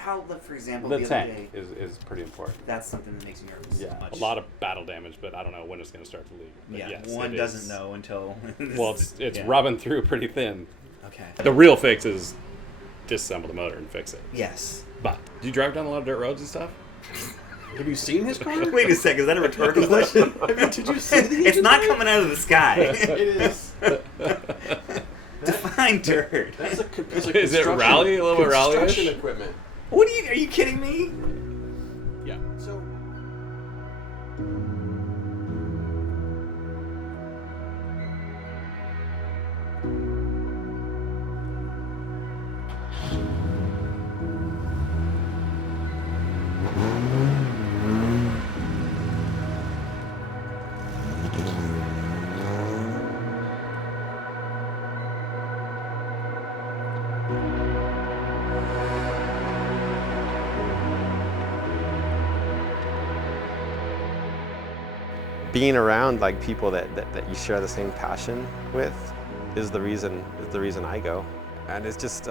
how, for example, the the tank other day, is pretty important. that's something that makes me nervous. Yeah, Much. a lot of battle damage, but I don't know when it's going to start to leak. But Yeah, yes, one doesn't know until... Well, it's rubbing through pretty thin. Okay. The real fix is disassemble the motor and fix it. Yes. But do you drive down a lot of dirt roads and stuff? Have you seen his car? Wait a second, is that a rhetorical question? I mean, did you see the It's not coming out of the sky. It is. Define dirt. That's a Is it rally? A little bit rally-ish? Construction equipment. What are you kidding me? Yeah. So. Being around like people that you share the same passion with is the reason I go. And it's just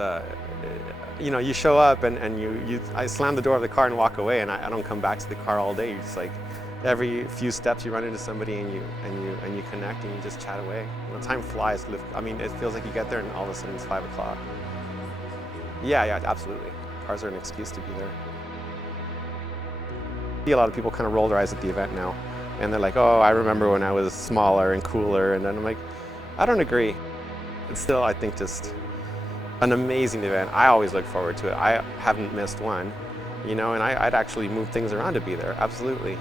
you know, you show up and I slam the door of the car and walk away, and I don't come back to the car all day. You're just like every few steps you run into somebody and you connect and you just chat away. You know, time flies. I mean, it feels like you get there and all of a sudden it's 5 o'clock. Yeah, absolutely. Cars are an excuse to be there. I see a lot of people kind of roll their eyes at the event now. And they're like, oh, I remember when I was smaller and cooler. And then I'm like, I don't agree. It's still, I think, just an amazing event. I always look forward to it. I haven't missed one, you know, and I'd actually move things around to be there, absolutely.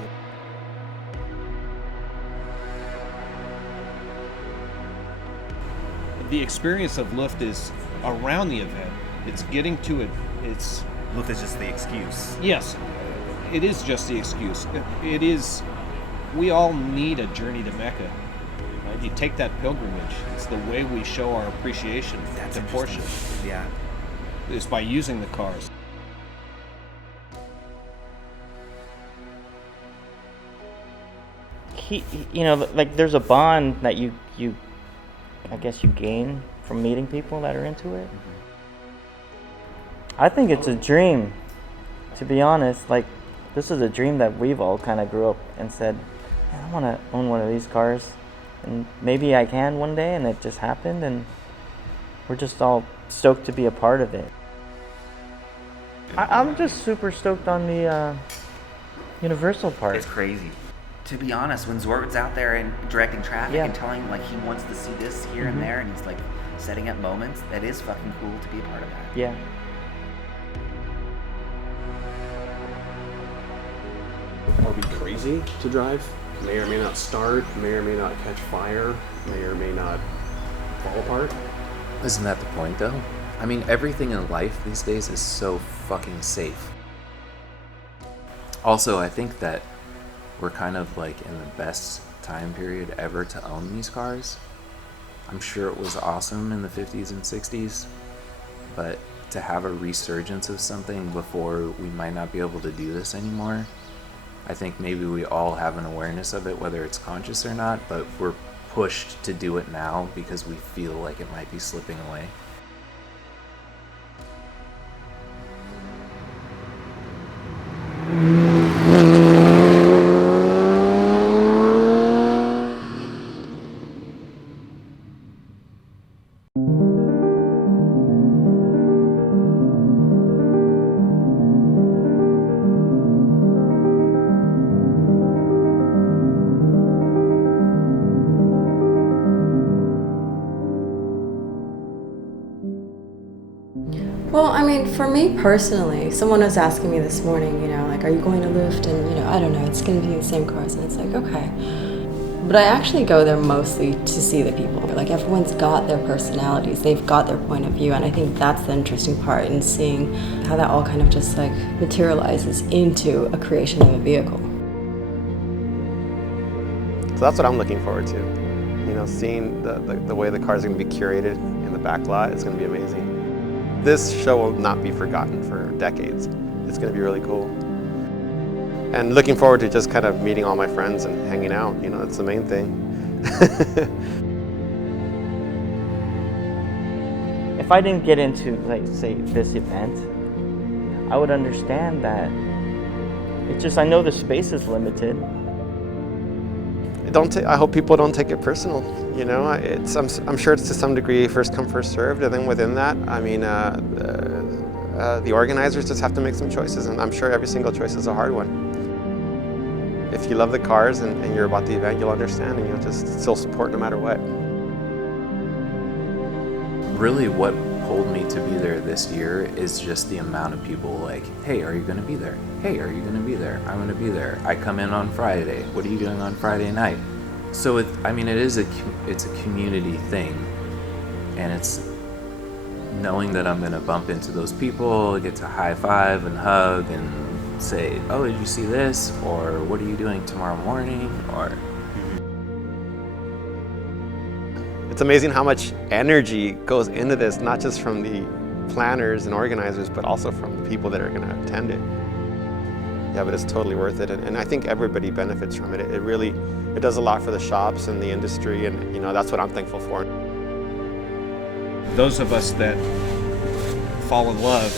The experience of Luft is around the event. It's getting to it. It's Luft is just the excuse. Yes, it is just the excuse. It is. We all need a journey to Mecca. Right? You take that pilgrimage. It's the way we show our appreciation to Porsches. Yeah. Is by using the cars. You know, like there's a bond that you I guess you gain from meeting people that are into it. I think it's a dream, to be honest. Like, this is a dream that we've all kind of grew up and said, man, I want to own one of these cars, and maybe I can one day, and it just happened, and we're just all stoked to be a part of it. I'm just super stoked on the Universal part. It's crazy. To be honest, when Zort's out there and directing traffic and telling like he wants to see this here and there, and he's like setting up moments, that is fucking cool to be a part of that. Yeah. Or be crazy to drive. May or may not start, may or may not catch fire, may or may not fall apart. Isn't that the point though? I mean, everything in life these days is so fucking safe. Also, I think that we're kind of like in the best time period ever to own these cars. I'm sure it was awesome in the 50s and 60s, but to have a resurgence of something before we might not be able to do this anymore, I think maybe we all have an awareness of it, whether it's conscious or not, but we're pushed to do it now because we feel like it might be slipping away. Well, I mean, for me personally, someone was asking me this morning, you know, like, are you going to Luft? And, you know, I don't know, it's going to be the same cars. And it's like, okay. But I actually go there mostly to see the people. Like, everyone's got their personalities. They've got their point of view. And I think that's the interesting part in seeing how that all kind of just, like, materializes into a creation of a vehicle. So that's what I'm looking forward to. You know, seeing the way the car's going to be curated in the back lot is going to be amazing. This show will not be forgotten for decades. It's going to be really cool. And looking forward to just kind of meeting all my friends and hanging out. You know, that's the main thing. If I didn't get into, like, say, this event, I would understand that. It's just, I know the space is limited. I hope people don't take it personal. You know, I'm sure it's to some degree first come, first served, and then within that, I mean, the organizers just have to make some choices, and I'm sure every single choice is a hard one. If you love the cars and you're about the event, you'll understand, and you'll just still support no matter what. Really, what pulled me to be there this year is just the amount of people like, hey, are you going to be there? Hey, are you going to be there? I'm going to be there. I come in on Friday. What are you doing on Friday night? So it's a community thing, and it's knowing that I'm going to bump into those people, get to high five and hug and say, oh, did you see this? Or what are you doing tomorrow morning? Or It's amazing how much energy goes into this, not just from the planners and organizers, but also from the people that are going to attend it. Yeah, but it's totally worth it, and I think everybody benefits from it. It does a lot for the shops and the industry, and you know, that's what I'm thankful for. Those of us that fall in love,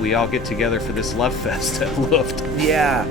we all get together for this love fest at Luft. Yeah.